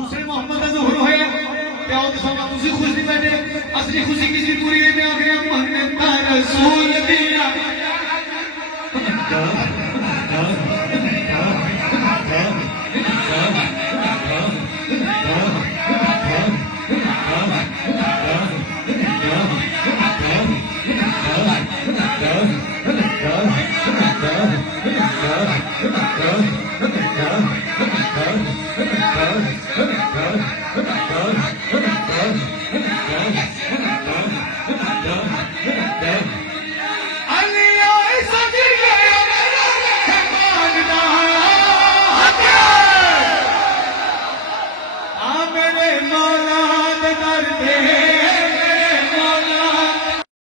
दूसरे मोहम्मद का ज़ुहर होया ते आओ दसावा तुसी खुश नहीं बैठे असली खुशी किसी पूरी है मैं आ गया मोहम्मद का रसूल दिया मेरे मौला दर पे